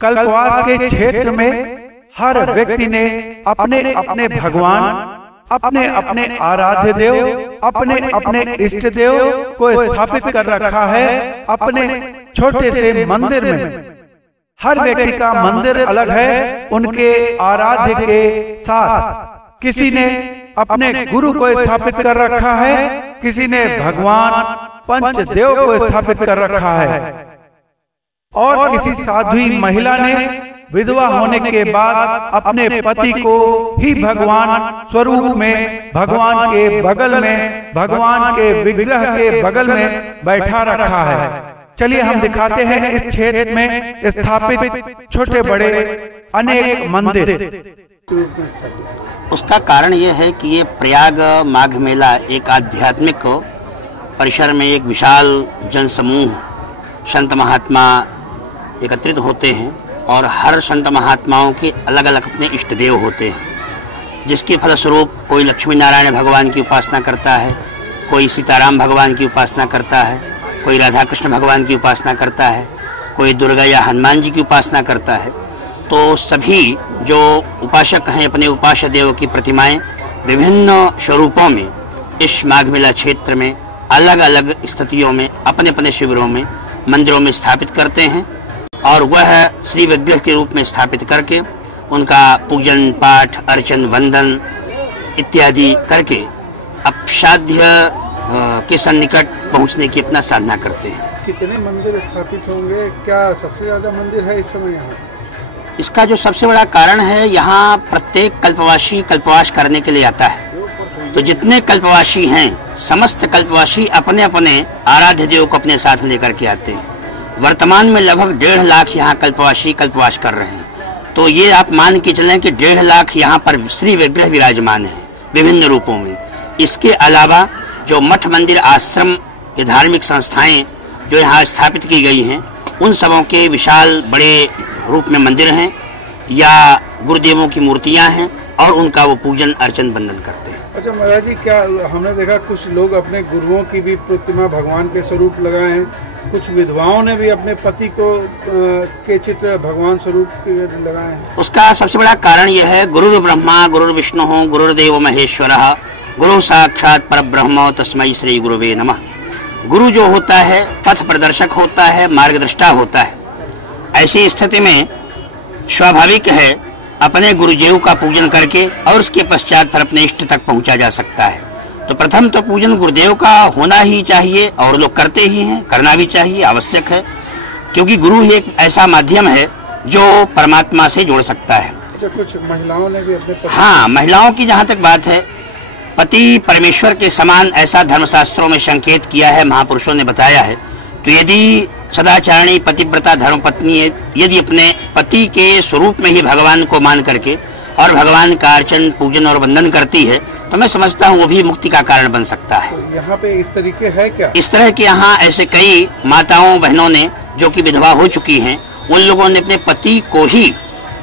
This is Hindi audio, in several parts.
कल्पवास के क्षेत्र में हर व्यक्ति ने अपने अपने भगवान, अपने अपने आराध्य देव, अपने अपने इष्ट देव को स्थापित कर रखा है अपने छोटे से मंदिर में। हर व्यक्ति का मंदिर अलग है उनके आराध्य के साथ। किसी ने अपने गुरु को स्थापित कर रखा है, किसी ने भगवान पंचदेव को स्थापित कर रखा है, और किसी साध्वी महिला ने विधवा होने के बाद अपने पति को ही भगवान स्वरूप में, भगवान के बगल में, भगवान के विग्रह के बगल में बैठा रखा है। चलिए हम दिखाते हैं इस क्षेत्र में स्थापित छोटे बड़े अनेक मंदिर। उसका कारण यह है कि ये प्रयाग माघ मेला एक आध्यात्मिक परिसर में एक विशाल जनसमूह संत महात्मा एकत्रित होते हैं, और हर संत महात्माओं के अलग अलग अपने इष्ट देव होते हैं, जिसके फलस्वरूप कोई लक्ष्मी नारायण भगवान की उपासना करता है, कोई सीताराम भगवान की उपासना करता है, कोई राधा कृष्ण भगवान की उपासना करता है, कोई दुर्गा या हनुमान जी की उपासना करता है। तो सभी जो उपासक हैं अपने उपास्य देव की प्रतिमाएं विभिन्न स्वरूपों में इस माघ मेला क्षेत्र में अलग अलग स्थितियों में अपने अपने शिविरों में मंदिरों में स्थापित करते हैं, और वह श्री विग्रह के रूप में स्थापित करके उनका पूजन पाठ अर्चन वंदन इत्यादि करके अपसाध्य के सन्निकट पहुंचने की अपना साधना करते हैं। कितने मंदिर स्थापित होंगे? क्या सबसे ज़्यादा मंदिर है इस समय यहाँ? इसका जो सबसे बड़ा कारण है, यहाँ प्रत्येक कल्पवासी कल्पवास करने के लिए आता है। तो जितने कल्पवासी हैं समस्त कल्पवासी अपने अपने आराध्य देव को अपने साथ लेकर के आते हैं। वर्तमान में लगभग 1.5 लाख यहाँ कल्पवासी कल्पवास कर रहे हैं। तो ये आप मान के चलें कि 1.5 लाख यहाँ पर श्री विग्रह विराजमान है विभिन्न रूपों में। इसके अलावा जो मठ मंदिर आश्रम ये धार्मिक संस्थाएं जो यहाँ स्थापित की गई हैं, उन सबों के विशाल बड़े रूप में मंदिर हैं या गुरुदेवों की मूर्तियां हैं, और उनका वो पूजन अर्चन बंदन करते हैं। अच्छा महाराज जी, क्या हमने देखा कुछ लोग अपने गुरुओं की भी प्रतिमा भगवान के स्वरूप लगाए हैं, कुछ विधवाओं ने भी अपने पति को के चित्र भगवान स्वरूप लगाए हैं। उसका सबसे बड़ा कारण यह है, गुरु ब्रह्मा गुरु विष्णु गुरुदेव महेश्वर गुरु साक्षात परब्रह्म तस्मै श्री गुरुवे नमः। गुरु जो होता है पथ प्रदर्शक होता है, मार्गदृष्टा होता है। ऐसी स्थिति में स्वाभाविक है अपने गुरुदेव का पूजन करके और उसके पश्चात फिर अपने इष्ट तक पहुंचा जा सकता है। तो प्रथम तो पूजन गुरुदेव का होना ही चाहिए, और लोग करते ही हैं, करना भी चाहिए, आवश्यक है, क्योंकि गुरु ही एक ऐसा माध्यम है जो परमात्मा से जोड़ सकता है। कुछ महिलाओं ने भी अपने हाँ, महिलाओं की जहाँ तक बात है, पति परमेश्वर के समान ऐसा धर्मशास्त्रों में संकेत किया है, महापुरुषों ने बताया है। तो यदि सदाचारणी पतिव्रता धर्मपत्नी यदि अपने पति के स्वरूप में ही भगवान को मान करके और भगवान का अर्चन पूजन और वंदन करती है, तो मैं समझता हूँ वो भी मुक्ति का कारण बन सकता है। तो यहाँ पे इस तरीके है क्या? इस तरह के यहाँ ऐसे कई माताओं बहनों ने जो कि विधवा हो चुकी हैं, उन लोगों ने अपने पति को ही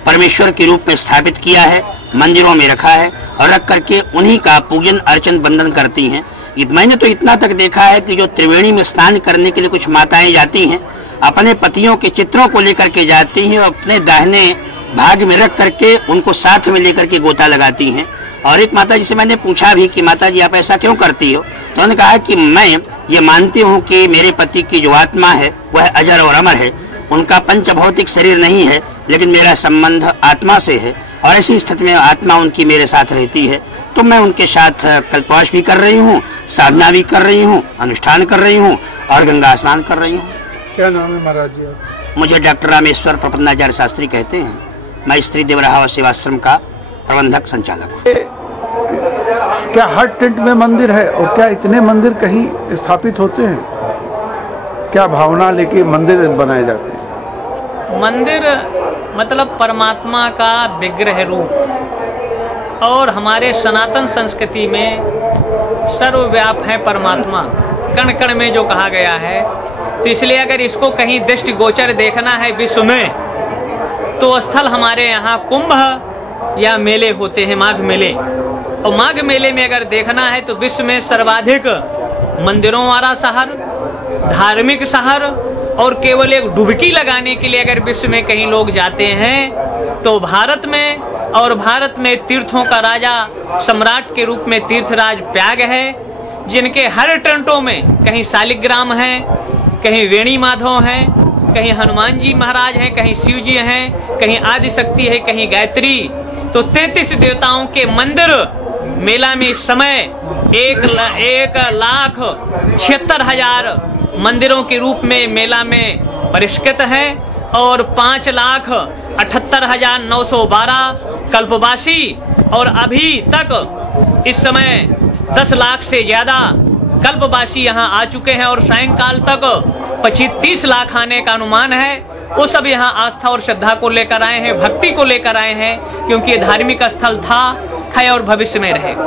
परमेश्वर के रूप में स्थापित किया है, मंदिरों में रखा है, और रख करके उन्हीं का पूजन अर्चन वंदन करती हैं। मैंने तो इतना तक देखा है कि जो त्रिवेणी में स्नान करने के लिए कुछ माताएं जाती हैं, अपने पतियों के चित्रों को लेकर के जाती हैं, और अपने दाहिने भाग में रख करके उनको साथ में लेकर के गोता लगाती हैं। और एक माता जी से मैंने पूछा भी कि माता जी आप ऐसा क्यों करती हो, तो उन्होंने कहा कि मैं ये मानती हूँ कि मेरे पति की जो आत्मा है वह अजर और अमर है, उनका पंचभौतिक शरीर नहीं है, लेकिन मेरा संबंध आत्मा से है, और ऐसी स्थिति में आत्मा उनकी मेरे साथ रहती है। तो मैं उनके साथ कल्पवास भी कर रही हूँ, साधना भी कर रही हूँ, अनुष्ठान कर रही हूँ, और गंगा स्नान कर रही हूँ। क्या नाम है महाराज जी? मुझे डॉक्टर रामेश्वर प्रपन्नाचार्य शास्त्री कहते हैं। मैं स्त्री देवराहा सेवाश्रम का प्रबंधक संचालक हूँ। क्या हर टेंट में मंदिर है, और क्या इतने मंदिर कहीं स्थापित होते हैं? क्या भावना लेके मंदिर बनाए जाते हैं? मंदिर मतलब परमात्मा का विग्रह रूप, और हमारे सनातन संस्कृति में सर्वव्याप है परमात्मा, कण कण में जो कहा गया है। तो इसलिए अगर इसको कहीं दृष्टिगोचर देखना है विश्व में, तो स्थल हमारे यहाँ कुंभ या मेले होते हैं, माघ मेले। और माघ मेले में अगर देखना है तो विश्व में सर्वाधिक मंदिरों वाला शहर, धार्मिक शहर और केवल एक डुबकी लगाने के लिए अगर विश्व में कहीं लोग जाते हैं तो भारत में, और भारत में तीर्थों का राजा सम्राट के रूप में तीर्थराज प्रयाग है, जिनके हर टंटों में कहीं शालिग्राम है, कहीं वेणी माधव हैं, कहीं हनुमान जी महाराज हैं, कहीं शिव जी हैं, कहीं आदिशक्ति है, कहीं गायत्री। तो 33 देवताओं के मंदिर मेला में इस समय 1,76,000 मंदिरों के रूप में मेला में परिष्कृत है और 5,78,912 कल्पवासी, और अभी तक इस समय 10 लाख से ज्यादा कल्पवासी यहाँ आ चुके हैं और सायंकाल तक 25-30 लाख आने का अनुमान है। वो सब यहाँ आस्था और श्रद्धा को लेकर आए हैं, भक्ति को लेकर आए हैं, क्योंकि ये धार्मिक स्थल था, है और भविष्य में रहेगा।